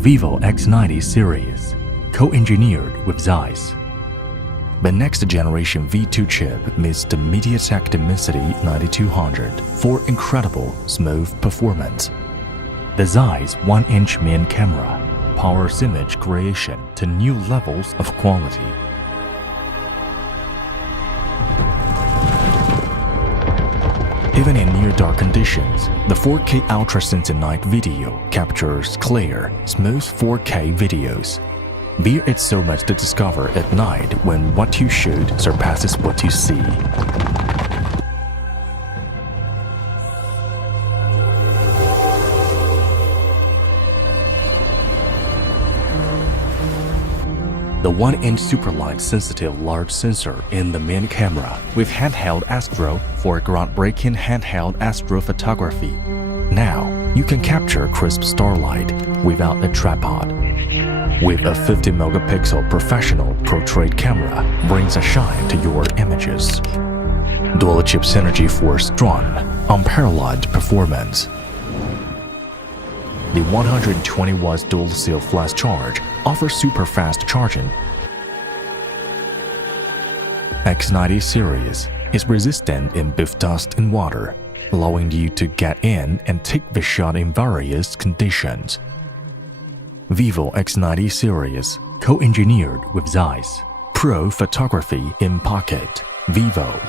Vivo X90 series, co-engineered with Zeiss. The next generation V2 chip meets the MediaTek Dimensity 9200 for incredible smooth performance. The Zeiss 1-inch main camera powers image creation to new levels of quality. Even in near-dark conditions, the 4K ultra-sensing night video captures clear, smooth 4K videos. There is so much to discover at night when what you shoot surpasses what you see. The 1-inch superlight-sensitive large sensor in the main camera with handheld astro for groundbreaking handheld astrophotography. Now, you can capture crisp starlight without a tripod. With a 50-megapixel professional portrait camera brings a shine to your images. Dual-chip synergy for strong, unparalleled performance. The 120 watts dual-cell flash charge offers super fast charging. X90 series is resistant in both dust and water, allowing you to get in and take the shot in various conditions. Vivo X90 series, co-engineered with Zeiss. Pro photography in pocket. Vivo.